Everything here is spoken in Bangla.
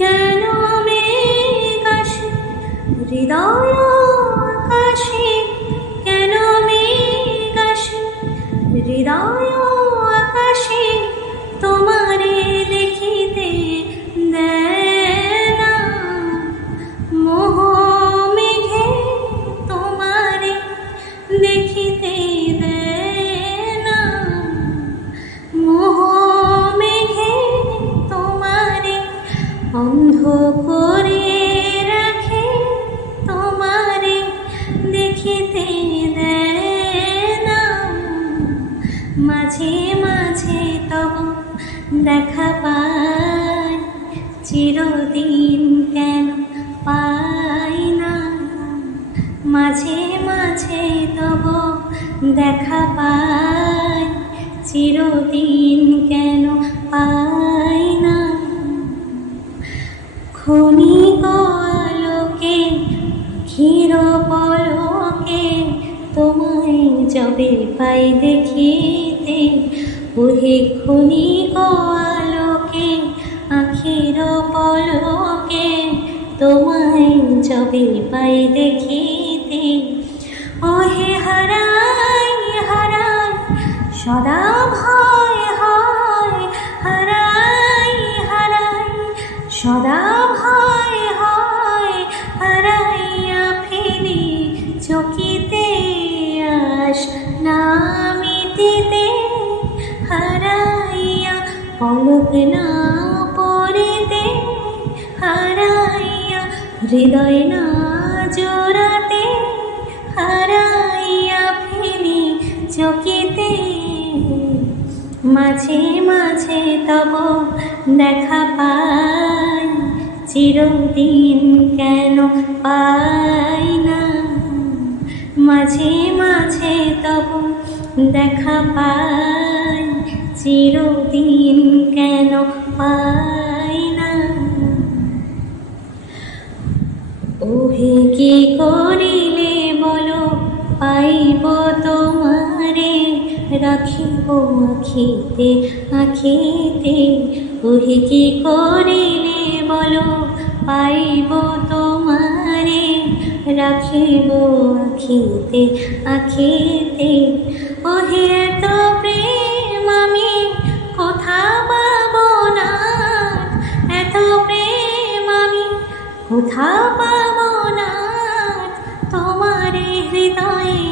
কেন মেঘ আসে হৃদয় আকাশে, কেন মেঘ আসে হৃদয় আকাশে, তোমারে দেখিতে দেয় না মোহ মেঘে, তোমারে দেখিতে দেয় না মোহ মেঘে, তোমারে অন্ধ করে রাখে, তোমারে দেখিতে দেয় না। মাঝে মাঝে তব দেখা পাই, চিরদিন কেন পাই না। মাঝে মাঝে তব দেখা পাই, চিরদিন কেন পাই না। ক্ষণিক আলোকে ক্ষীর পলকে, তোমায় যবে পাই দেখিতে, ওহে ক্ষণিক আলোকে আখির পলকে, তোমায় যবে পাই দেখিতে, ওহে হারাই হারাই সদা ভয় হয়, হারাই হারাই সদা ভয় হয়, হারাইয়া ফিরি চকিতে আস না মিটিতে, হারাইয়া পলক না পড়িতে, হারাইয়া হৃদয় না জোড়াতে, হারাইয়া ফিরি চকিতে। মাঝে মাঝে তব দেখা পাই, চিরদিন কেন পাই না। মাঝে মাঝে তব দেখা পাই, চিরদিন কেন পাই না। ওহে কি করিলে বলো পাইব তোমারে, রাখিব আখিতে আখিতে। ওহে কি করিলে বলো পাইব তোমারে, রাখিব আখিতে আখিতে। ওহে এত প্রেম আমি কোথা পাব না, এত প্রেম আমি কোথা পাব না, তোমারে হৃদয়ে